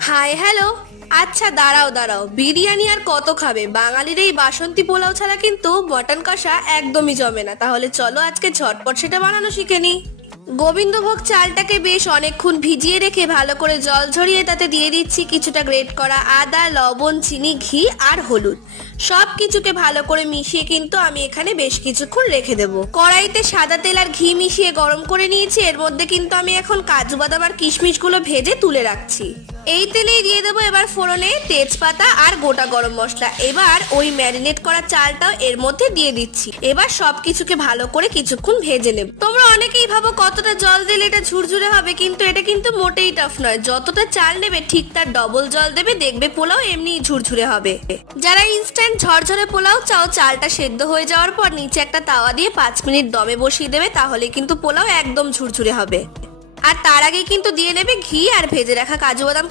Hi hello. আচ্ছা দাঁড়াও দাঁড়াও, বিরিয়ানি আর কত খাবে? বাঙালির এই বাসন্তী পোলাও ছাড়া কিন্তু মটন কষা একদমই জমে না। তাহলে চলো আজকে ঝটপট সেটা বানানো শিখে নিই। গোবিন্দভোগ চালটাকে বেশ অনেকক্ষণ ভিজিয়ে রেখে ভালো করে জল ঝরিয়ে তাতে দিয়ে দিচ্ছি কিছুটা গ্রেট করা আদা, লবণ, চিনি, ঘি আর হলুদ। সব কিছুকে ভালো করে মিশিয়ে কিন্তু আমি এখানে বেশ কিছুক্ষণ রেখে দেবো। কড়াইতে সাদা তেল আর ঘি মিশিয়ে গরম করে নিয়েছি। এর মধ্যে কিন্তু আমি এখন কাজু বাদাম আর কিশমিশগুলো ভেজে তুলে রাখছি। এই তেলেই দিয়ে দেবো এবার ফোড়নে তেজপাতা আর গোটা গরম মশলা। এবার ওই ম্যারিনেট করা চালটাও এর মধ্যে দিয়ে দিচ্ছি। এবার সবকিছুকে ভালো করে কিছুক্ষণ ভেজে নেব। তোমরা অনেকেই ভাবো কতটা জল দিলে এটা ঝুরঝুরে হবে, কিন্তু এটা কিন্তু মোটেই টাফ নয়। যতটা চাল নেবে ঠিক তার ডবল জল দেবে, দেখবে পোলাও এমনি ঝুরঝুরে হবে। যারা ইনস্ট্যান্ট ঝরঝরে পোলাও চাও, চালটা সেদ্ধ হয়ে যাওয়ার পর নিচে একটা তাওয়া দিয়ে 5 মিনিট দমে বসিয়ে দেবে, তাহলে কিন্তু পোলাও একদম ঝুরঝুরে হবে। আর তার আগে কিন্তু দিয়ে নেবে ঘি আর ভেজে রাখা কাজু বাদামকে